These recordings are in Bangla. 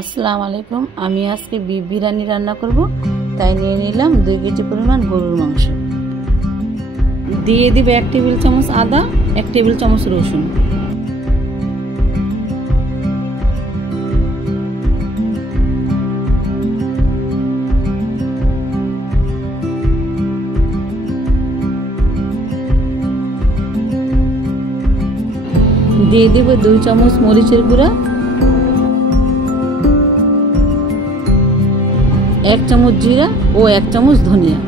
আসসালামু আলাইকুম। আমি আজকে বিফ বিরিয়ানি রান্না করব, তাই নিয়ে নিলাম 2 কেজি পরিমাণ গরুর মাংস। দিয়ে দিব 1 টেবিল চামচ আদা, 1 টেবিল চামচ রসুন। দিয়ে দেব 2 চামচ মরিচের গুঁড়া, 1 চামচ জিরা ও 1 চামচ ধনিয়া।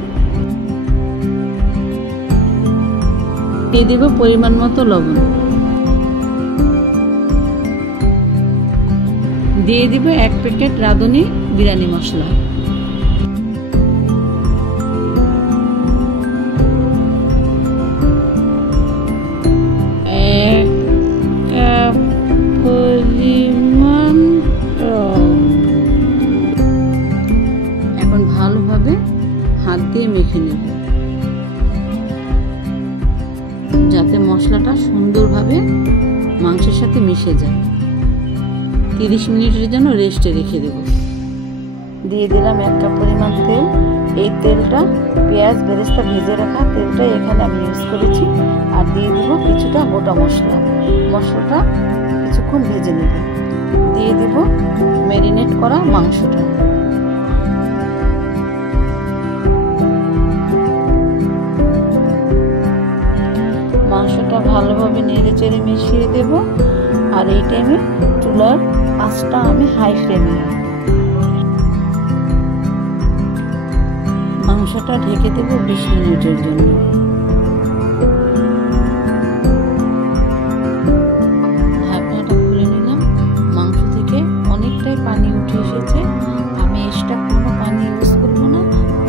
দিয়ে দেব পরিমাণ মতো লবণ। দিয়ে দেব 1 প্যাকেট রাঁধুনি বিরিয়ানি মশলা। এখন ভালোভাবে হাত দিয়ে মেখে নেব, যাতে মশলাটা সুন্দরভাবে মাংসের সাথে মিশে যায়। 30 মিনিটের জন্য রেস্টে রেখে দেব। দিয়ে দিলাম 1 কাপ পরিমাণ তেল। এই তেলটা পেঁয়াজ বেরেস্তা ভেজে রাখা তেলটা এখানে আমি ইউজ করেছি। আর দিয়ে দেব কিছুটা গোটা মশলা। মশলাটা কিছুক্ষণ ভেজে নেব। দিয়ে দেব ম্যারিনেট করা মাংসটা। মাংসটা ভালোভাবে নেড়ে চেড়ে মিশিয়ে দেব। আর এই টাইমে চুলার আঁচটা আমি হাই ফ্লেমে রাখব। মাংসটা ঢেকে দেব 20 মিনিটের জন্য। ঢাকনাটা খুলে নিলাম। মাংস থেকে অনেকটাই পানি উঠে এসেছে। আমি এক্সট্রা কোনো পানি ইউজ করব না।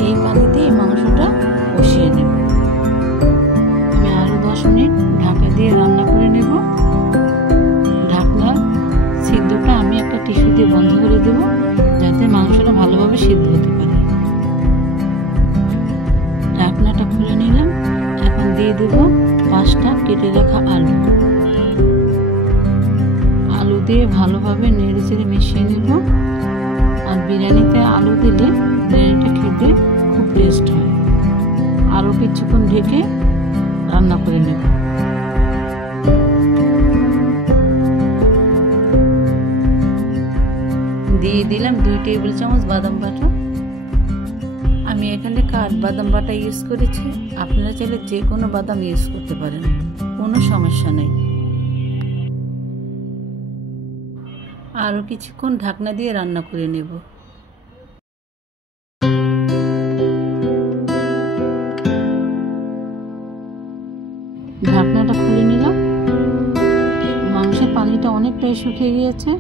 এই পানিতেই মাংসটা কষিয়ে নেব। আমি আরো 10 মিনিট ঢাকা দিয়ে রান্না করে নেব। ঢাকনার সিদ্ধটা আমি একটা টিস্যু দিয়ে বন্ধ করে দেব, যাতে মাংসটা ভালোভাবে সিদ্ধ হতে পারে। ঢাকনাটা খুলে নিলাম। এখন দিয়ে দেব 5টা কেটে রাখা আলু। আলু দিয়ে ভালোভাবে নেড়ে চেড়ে মিশিয়ে নেব। আর বিরিয়ানিতে আলু দিলে বিরিয়ানিটা খেতে খুব টেস্ট হয়। আরও কিছুক্ষণ ঢেকে রান্না করে নেব। দিয়ে দিলাম 2 টেবিল চামচ বাদাম বাটা। আমি এখানে কাঠবাদাম বাটা ইউজ করেছি। আপনারা চাইলে যে কোনো বাদাম ইউজ করতে পারেন, কোনো সমস্যা নেই। আরও কিছুক্ষণ ঢাকনা দিয়ে রান্না করে নেব। ঢাকনাটা খুলে নিলাম। মাংসের পানিটা অনেকটাই শুকিয়ে গিয়েছে।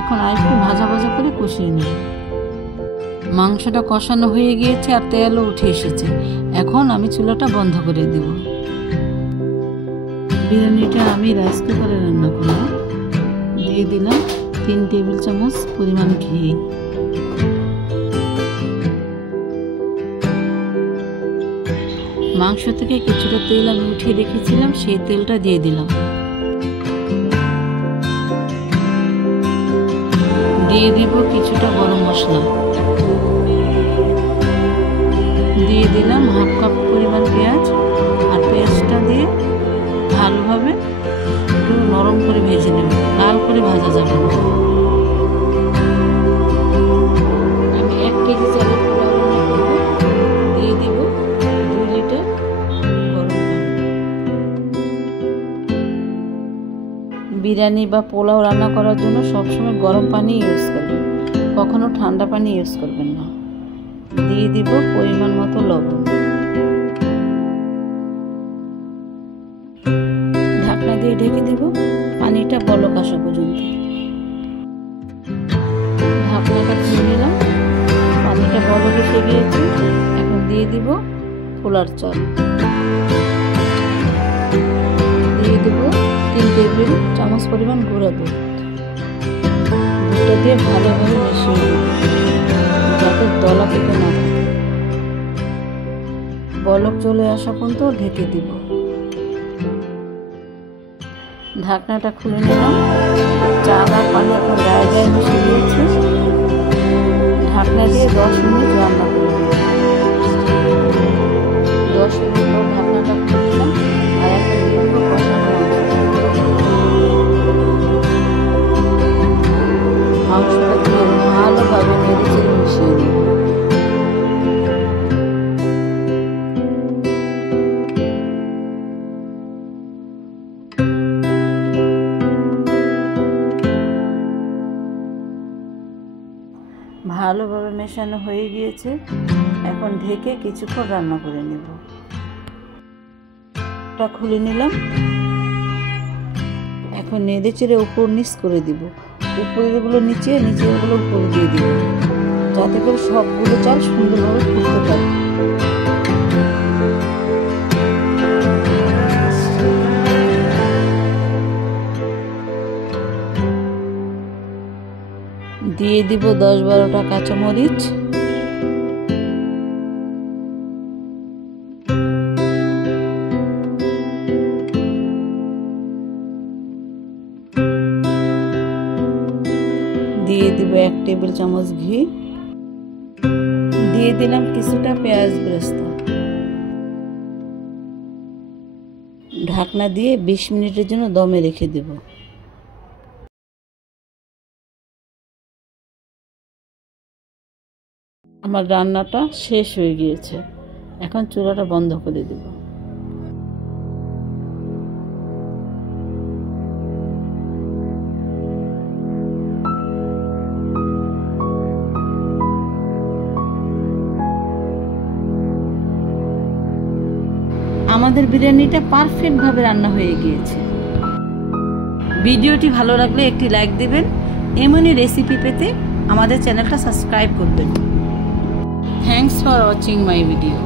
এখন আরেকটু ভাজা ভাজা করে কষিয়ে নেব। মাংসটা কষানো হয়ে গিয়েছে আর তেলও উঠে এসেছে। এখন আমি চুলাটা বন্ধ করে দেব। বিরিয়ানিটা আমি রাইস কুকারে রান্না করব। দিয়ে দিলাম 3 টেবিল চামচ পরিমাণ ঘি। মাংস থেকে কিছুটা তেল আমি উঠিয়ে রেখেছিলাম, সেই তেলটা দিয়ে দিলাম। দিয়ে দিব কিছুটা গরম মশলা। দিয়ে দিলাম 1/2 কাপ পরিমাণ পেঁয়াজ। আর পেঁয়াজটা দিয়ে ভালোভাবে একটু নরম করে ভেজে নেব, লাল করে ভাজা যাবে না। আমি 1 কেজি চালের পোলাও রান্না করব। দিয়ে দিব 2 লিটার গরম পানি। বিরিয়ানি বা পোলাও রান্না করার জন্য সবসময় গরম পানি ইউজ করবেন, কখনো ঠান্ডা পানি ইউজ করবেন না। দিয়ে দিব পরিমাণ মতো লবণ। ঢাকনা দিয়ে ঢেকে দেব পানিটা বলক আসা পর্যন্ত। ঢাকনাটা খুলে নিলাম। পানিটা বলক এসে গিয়েছে। এখন দিয়ে দিব ছোলার চাল। দিয়ে দেব 3 টেবিল চামচ পরিমাণ গুঁড়া দুধ। দুধটা দিয়ে ভালোভাবে মিশিয়ে দেব, যাতে দলা পেকে না থাকে। বলক চলে আসা পর্যন্ত ঢেকে দিব। ঢাকনাটা খুলে নিলাম। চাল আর পানি এখন গায়ে গায়ে মিশে দিয়েছি। 10 মিনিট রান্না করে নেব। 10 মিনিট পর ঢাকনাটা খুলে দিলাম আর এখন দিয়ে দেবো মাংসটা দিয়ে ভালোভাবে নেড়ে চেড়ে মিশিয়ে নেব। ভালোভাবে মেশানো হয়ে গিয়েছে, এখন ঢেকে কিছুক্ষণ রান্না করে নেব। এটা খুলে নিলাম, এখন নেড়ে চেড়ে উপর নিচ করে দিব। উপরেরগুলো নিচে, নিচেরগুলো উপরে দিয়ে দিব, যাতে করে সবগুলো চাল সুন্দরভাবে ফুটতে পারে। দিয়ে দিব 10-12টা কাঁচামরিচ, দিয়ে দিব 1 টেবিল চামচ ঘি, দিয়ে দিলাম কিছুটা পেঁয়াজ বেরেস্তা। ঢাকনা দিয়ে 20 মিনিটের জন্য দমে রেখে দেব। আমার রান্নাটা শেষ হয়ে গিয়েছে, এখন চুলাটা বন্ধ করে দেব। আমাদের বিরিয়ানিটা পারফেক্টভাবে রান্না হয়ে গিয়েছে। ভিডিওটি ভালো লাগলে একটি লাইক দিবেন। এমনই রেসিপি পেতে আমাদের চ্যানেলটা সাবস্ক্রাইব করবেন। Thanks for watching my video.